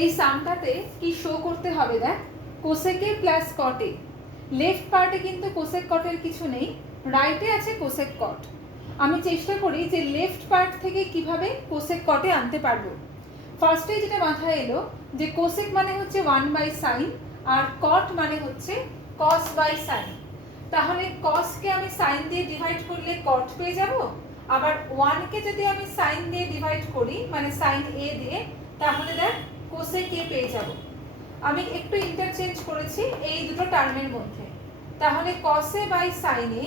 এই সামটাতে কি শো করতে হবে দেখ, কোসেকে প্লাস কটে। লেফট পার্টে কিন্তু কোসেক কটের কিছু নেই, রাইটে আছে কোসেক কট। আমি চেষ্টা করি যে লেফট পার্ট থেকে কিভাবে কোসেক কটে আনতে পারবো। ফার্স্টে যেটা মাথায় এলো যে কোসেক মানে হচ্ছে 1/sin আর কট মানে হচ্ছে cos/sin। তাহলে কসকে আমি সাইন দিয়ে ডিভাইড করলে কট পেয়ে যাব, আবার 1কে যদি আমি সাইন দিয়ে ডিভাইড করি মানে সাইন এ দিয়ে, তাহলে দেখ কোসেক এ পেয়ে যাব। আমি একটু ইন্টারচেঞ্জ করেছি এই দুটো টার্মের মধ্যে। তাহলে cos a by sin a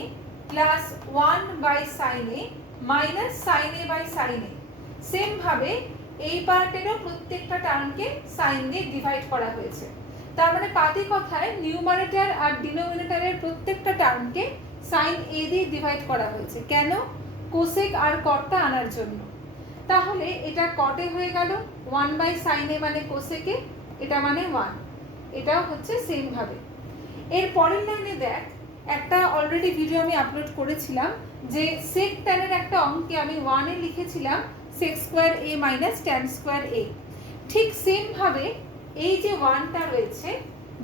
plus 1/sin a minus sin a by sin a। Same ভাবে এই পার্টেরও প্রত্যেকটা টার্মকে সাইন দিয়ে ডিভাইড করা হয়েছে। তার মানে পাতি কথায় নিউমারেটর আর ডিনোমিনেটরের প্রত্যেকটা টার্মকে সাইন এ দিয়ে ডিভাইড করা হয়েছে। কেন? কোসেক আর কটটা আনার জন্য। তাহলে এটা কটে হয়ে গেল, 1/sin a মানে কোসেকে, এটা মানে 1। এটাও হচ্ছে সেম ভাবে। এর পরের লাইনে দেখ, একটা অলরেডি ভিডিও আমি আপলোড করেছিলাম যে sec tan এর একটা অঙ্কে আমি 1 এ লিখেছিলাম sec square a minus tan square a। ঠিক সেম ভাবে এই যে 1টা রয়েছে,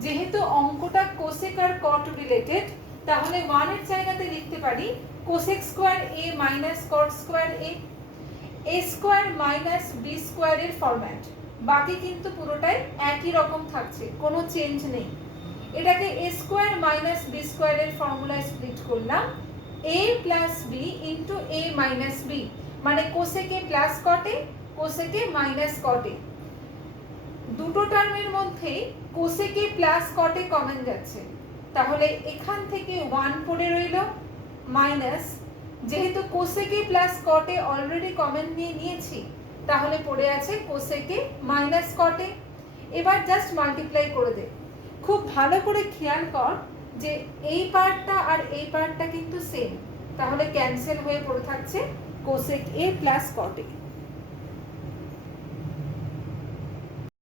যেহেতু অঙ্কটা কোসেক আর কট রিলেটেড, তাহলে 1 এর জায়গাতে লিখতে পারি cosec square a minus cot square a। a square minus b স্কয়ারের ফরম্যাট, বাকি কিন্তু পুরোটাই একই রকম থাকছে, কোনো চেঞ্জ নেই। এটাকে a স্কয়ার মাইনাস b স্কয়ারের ফর্মুলায় স্প্লিট করলাম, a plus b into a minus b, মানে কোসেকে প্লাস কটে, কোসেকে মাইনাস কটে। দুটো টার্মের মধ্যে কোসেকে প্লাস কটে কমন যাচ্ছে, তাহলে এখান থেকে 1 পড়ে রইল, মাইনাস যেহেতু কোসেকে প্লাস কটে অলরেডি কমন নিয়েছি, তাহলে পড়ে আছে কোসেকে মাইনাস কটে। এবার জাস্ট মাল্টিপ্লাই করে দে। খুব ভালো করে খেয়াল কর যে এই পার্টটা আর এই পার্টটা কিন্তু সেম, তাহলে ক্যান্সেল হয়ে পড়ে থাকছে কোসেক এ প্লাস কট এ।